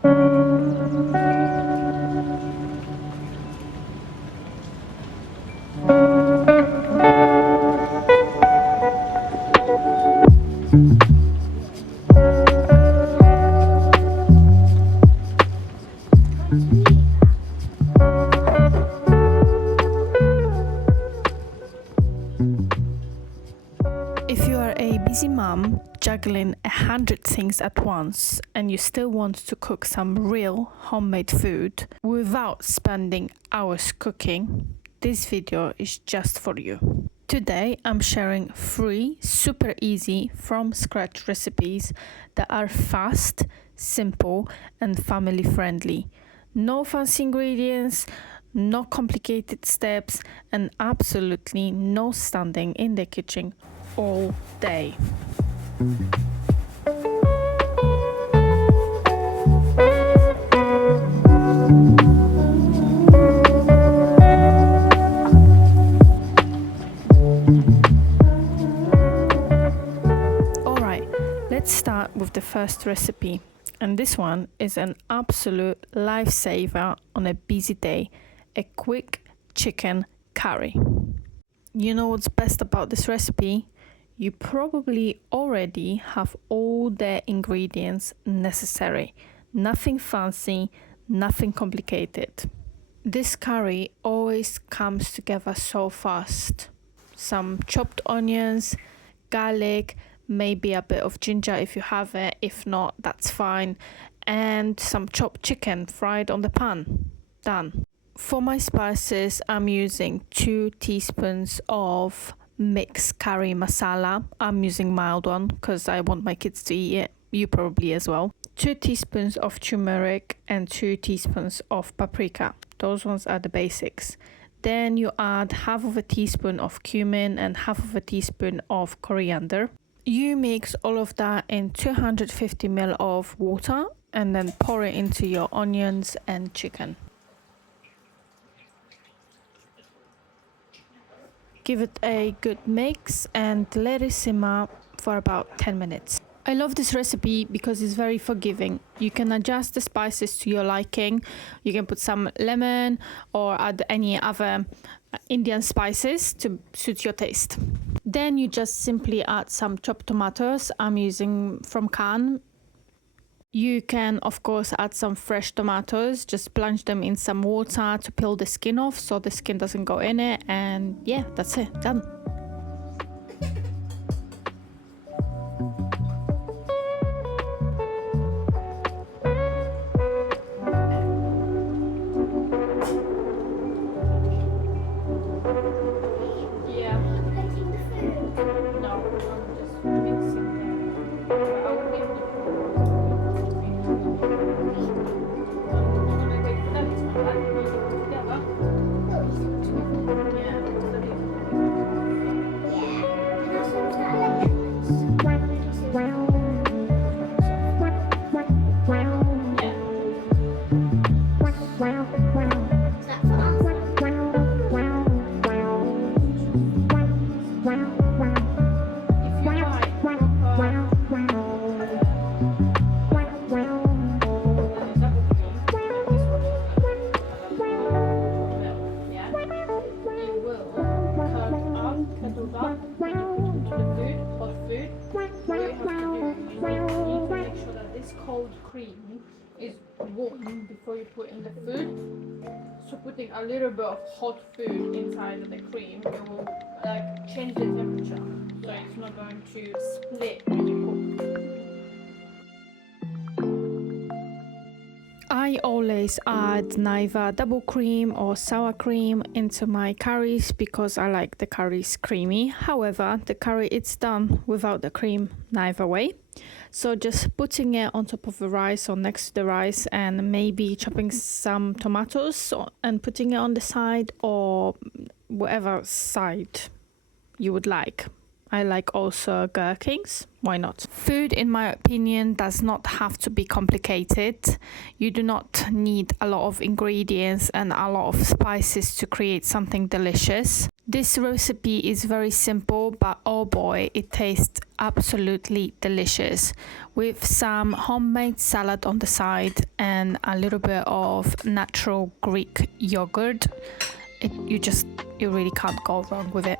If you are a busy mom juggling 100 things at once and you still want to cook some real homemade food without spending hours cooking, this video is just for you. Today I'm sharing 3 super easy from scratch recipes that are fast, simple and family friendly. No fancy ingredients, no complicated steps and absolutely no standing in the kitchen all day. Alright, let's start with the first recipe. And this one is an absolute lifesaver on a busy day, a quick chicken curry. You know what's best about this recipe? You probably already have all the ingredients necessary. Nothing fancy, nothing complicated. This curry always comes together so fast. Some chopped onions, garlic, maybe a bit of ginger if you have it. If not, that's fine. And some chopped chicken fried on the pan. Done. For my spices, I'm using 2 teaspoons of mixed curry masala. I'm using mild one because I want my kids to eat it. You probably as well. 2 teaspoons of turmeric and 2 teaspoons of paprika. Those ones are the basics. Then you add half of a teaspoon of cumin and half of a teaspoon of coriander. You mix all of that in 250 ml of water and then pour it into your onions and chicken. Give it a good mix and let it simmer for about 10 minutes. I love this recipe because it's very forgiving. You can adjust the spices to your liking. You can put some lemon or add any other Indian spices to suit your taste. Then you just simply add some chopped tomatoes. I'm using from can. You can of course add some fresh tomatoes, just plunge them in some water to peel the skin off so the skin doesn't go in it, and yeah, that's it, done. Cold cream is warm before you put in the food, so putting a little bit of hot food inside of the cream, it will like change the temperature, so it's not going to split when you cook. I always add neither double cream or sour cream into my curries because I like the curries creamy. However, the curry it's done without the cream neither way. So just putting it on top of the rice or next to the rice and maybe chopping some tomatoes and putting it on the side or whatever side you would like. I like also gherkins. Why not? Food, in my opinion, does not have to be complicated. You do not need a lot of ingredients and a lot of spices to create something delicious. This recipe is very simple, but oh boy, it tastes absolutely delicious. With some homemade salad on the side and a little bit of natural Greek yogurt, you really can't go wrong with it.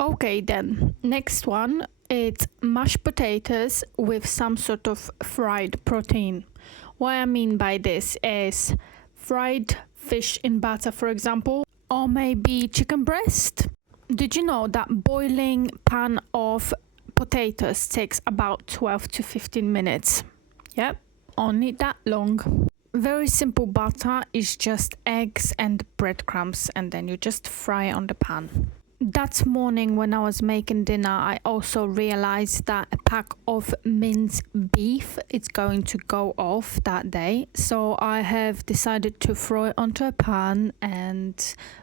Okay, then next one, it's mashed potatoes with some sort of fried protein. What I mean by this is fried fish in butter, for example, or maybe chicken breast. Did you know that boiling pan of potatoes takes about 12 to 15 minutes? Yep, only that long. Very simple butter is just eggs and breadcrumbs, and then you just fry on the pan. That morning when I was making dinner, I also realized that a pack of minced beef is going to go off that day. So I have decided to throw it onto a pan and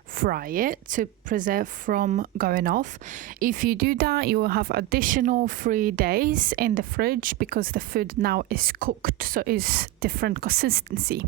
fry it to preserve from going off. If you do that, you will have additional 3 days in the fridge because the food now is cooked, so it's different consistency.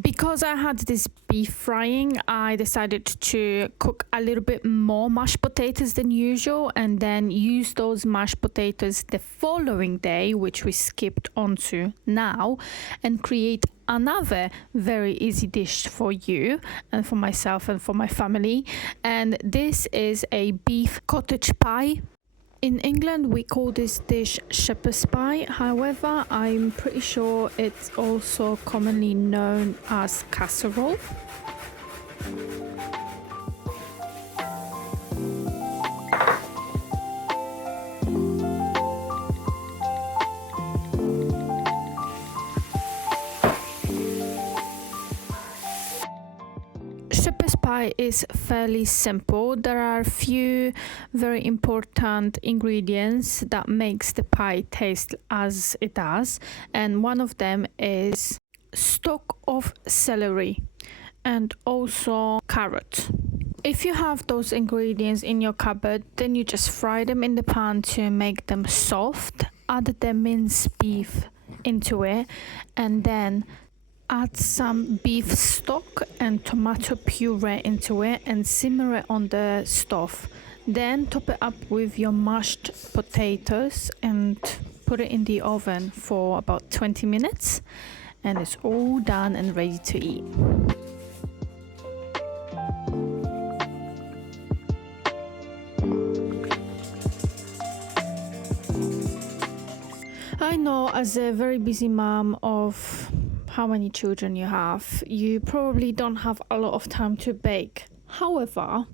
Because I had this beef frying, I decided to cook a little bit more mashed potatoes than usual and then use those mashed potatoes the following day, which we skipped onto now, and create another very easy dish for you and for myself and for my family. And this is a beef cottage pie. In England, we call this dish shepherd's pie. However, I'm pretty sure it's also commonly known as casserole. Shepherd's pie is fairly simple. There are a few very important ingredients that makes the pie taste as it does, and one of them is stalk of celery and also carrot. If you have those ingredients in your cupboard, then you just fry them in the pan to make them soft, add the minced beef into it, and then add some beef stock and tomato puree into it and simmer it on the stove. Then top it up with your mashed potatoes and put it in the oven for about 20 minutes, and it's all done and ready to eat. I know, as a very busy mom of how many children you have, you probably don't have a lot of time to bake. However,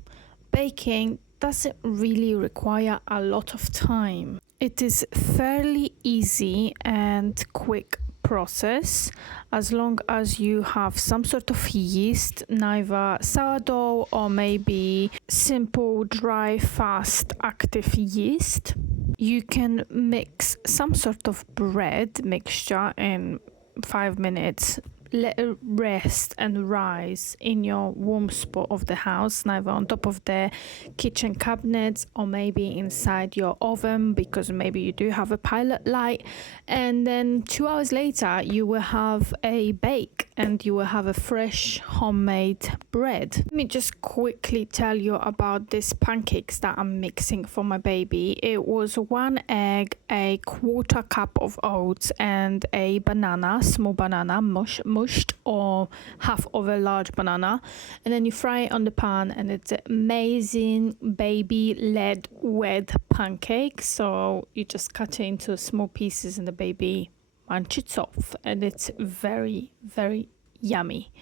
baking doesn't really require a lot of time. It is fairly easy and quick process as long as you have some sort of yeast, neither sourdough or maybe simple dry fast active yeast. You can mix some sort of bread mixture in 5 minutes, let it rest and rise in your warm spot of the house, neither on top of the kitchen cabinets or maybe inside your oven, because maybe you do have a pilot light. And then 2 hours later you will have a bake and you will have a fresh homemade bread. Let me just quickly tell you about these pancakes that I'm mixing for my baby. It was 1 egg, a 1/4 cup of oats and a banana, small banana, mushed, or half of a large banana, and then you fry it on the pan, and it's an amazing baby led wet pancake. So you just cut it into small pieces and the baby munch it off, and it's very, very yummy.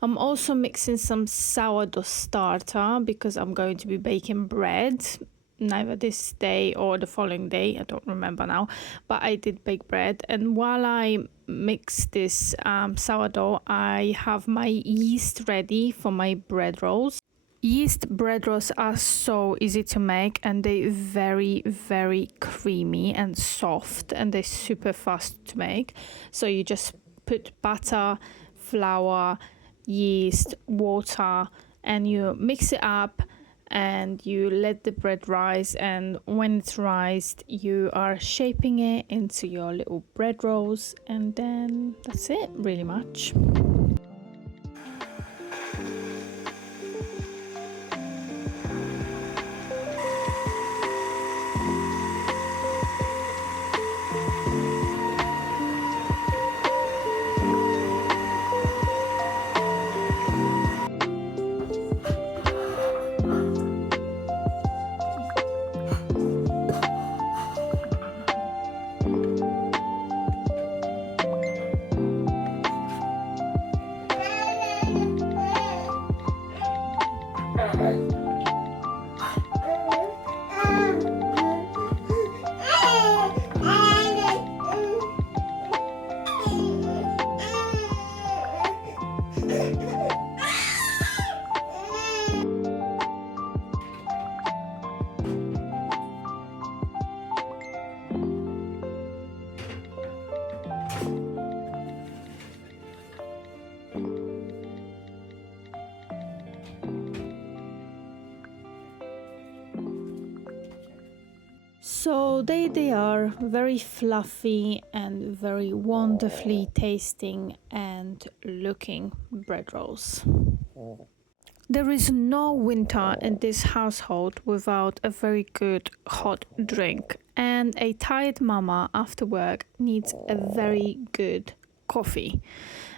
I'm also mixing some sourdough starter because I'm going to be baking bread, neither this day or the following day, I don't remember now, but I did bake bread. And while I mix this sourdough, I have my yeast ready for my bread rolls. Yeast bread rolls are so easy to make, and they're very, very creamy and soft, and they're super fast to make. So you just put butter, flour, yeast, water, and you mix it up and you let the bread rise. And when it's rised, you are shaping it into your little bread rolls, and then that's it, really much. So they are very fluffy and very wonderfully tasting and looking bread rolls. There is no winter in this household without a very good hot drink, and a tired mama after work needs a very good coffee.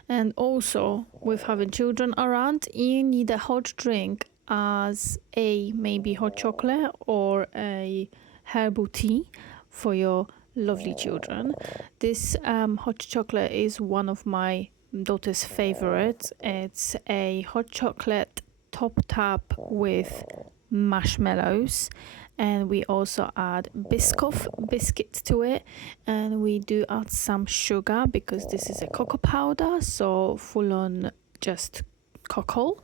And also, with having children around, you need a hot drink as a maybe hot chocolate or a herbal tea for your lovely children. This hot chocolate is one of my daughter's favorites. It's a hot chocolate topped up with marshmallows, and we also add Biscoff biscuits to it, and we do add some sugar because this is a cocoa powder, so full on just cocoa,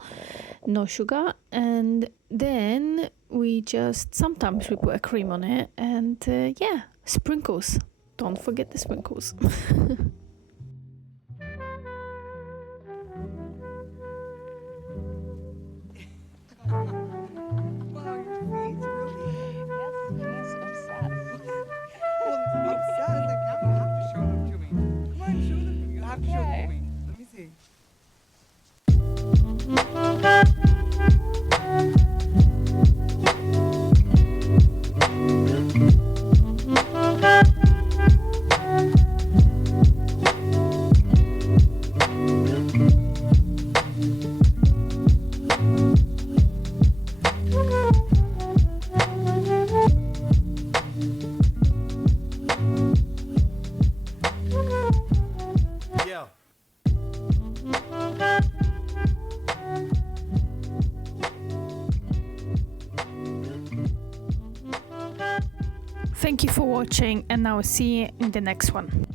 no sugar. And then we just sometimes we put a cream on it, and yeah, sprinkles, don't forget the sprinkles. Thank you for watching, and I will see you in the next one.